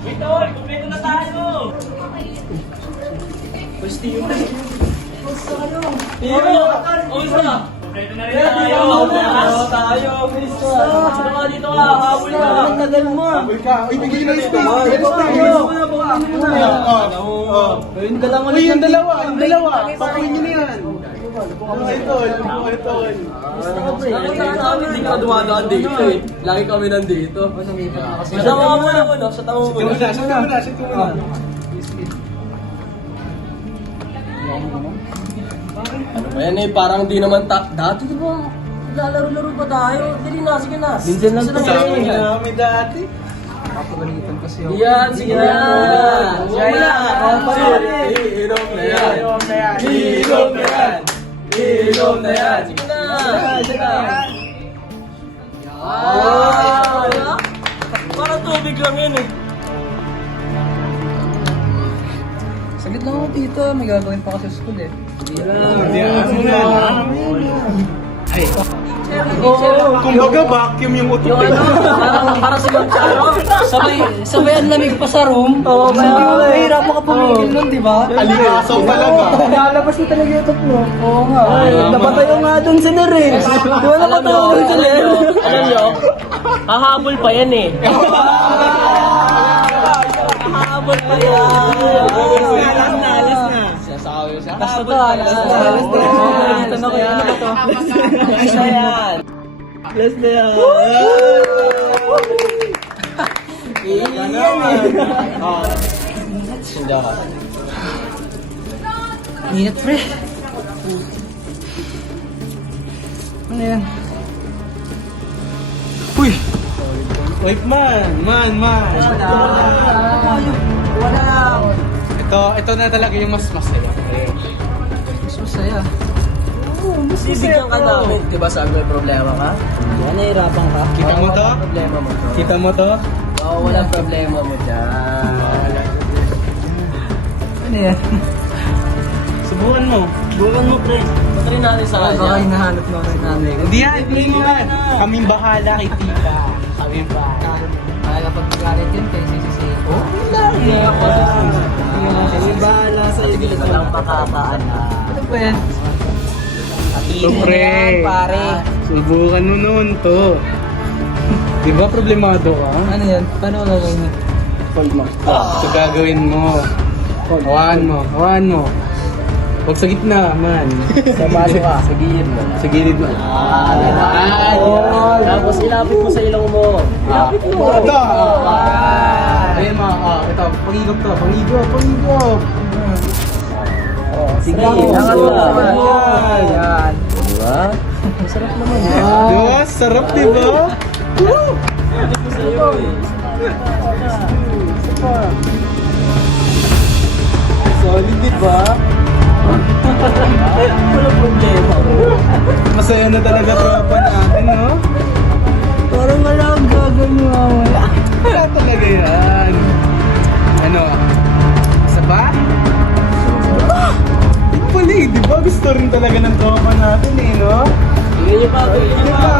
Wait, tol! Kompleto na tayo! Pwede yun. Tiro! Uwis na! Kompleto na rin tayo! Tayo! Dito ka, dito ka! Habol ka! Tagal mo. Uy, bigyan na yung space. Yung dalawa Uy, yung dalawa. Pakuin nyo na yan. Ito. Hindi ka dumadaan dito eh. Lagi kami nandito. Sa tawa mo na muna, sa tawa mo muna. Sit muna. Ano ba yan eh, parang di naman dati di ba? Lalaro-laro pa tayo. Dali na, sige na. Minsan lang Sige tayo. na. Kami dati. Kapagalitan kasi ako. Yan, sige na. Yan. Inom na yan. Inom na yan. Inom na yan. Sige na. Sige na. Yan. Parang tubig lang yun eh. Saglit lang ako dito. May gagawin pa kasi sa school eh. Kumbaga vacuum yung utok eh. Para sa magtsaro. Sabay ang lamig pa sa room. Oo, mahirap mo ka pumigil nun, di ba? Alikasaw talaga. Lalabas mo talaga yung utok mo. Oo nga. Napatayo nga dun si Ner eh. Di ba napatayo dun si Ner? Alam nyo, hahabol pa yan eh. Hahabol pa yan. Alis na. Sasabi siya. Basta to, alas na. Dito na kayo. Ano ba to? Alis na yan. Last na yan. Init pre. Ano yan? Uy! Wait man. Ito na talaga yung mas masaya. Mas masaya. Sibigyan ka namin. Diba sabi may problema ka? Yan, nahirapan ka. Kita mo to? Problema mo to. Kita mo to? Oo, walang problema mo dyan. Ano yan? Subukan mo. Bukan mo, pre. Patarin natin sa Baka kanya. hinahanap na ako ng nanay ko. Hindi yan. Kaming bahala kay tita. Kaming bahala. Kaya kapag magalit yun, kayo sisisihin ko. Hindi ako. Kasi bahala sa iyo. Sige, lang pakataan na. Ano ba yan? Ito pre. Pare. Subukan mo nun to. Di ba problemado ka? Ano yan? Paano ko gagawin yan? Hold mo. Ito gagawin mo. Hawakan mo. Huwag sa gitna, man. Sa baso ka. Sa gilid mo. Sa gilid mo. Tapos ilapit mo sa ilong mo. Ilapit mo. Ito. Ayun mo. Ito. Pangigop to. Pangigop. Sige, Angat mo. Yan. Yan. Diba? Masarap naman. Diba? Sarap, diba? Ilapit mo sa iyo eh. Solid, diba? Walang problema. Masaya na talaga tropa natin, no? Parang wala akong gagawin mo. Wala talaga yan. Ano? Isa ba? Pala eh, di ba? Gusto rin talaga ng tropa natin eh, no? Tingnan niyo pa, tingnan niyo pa.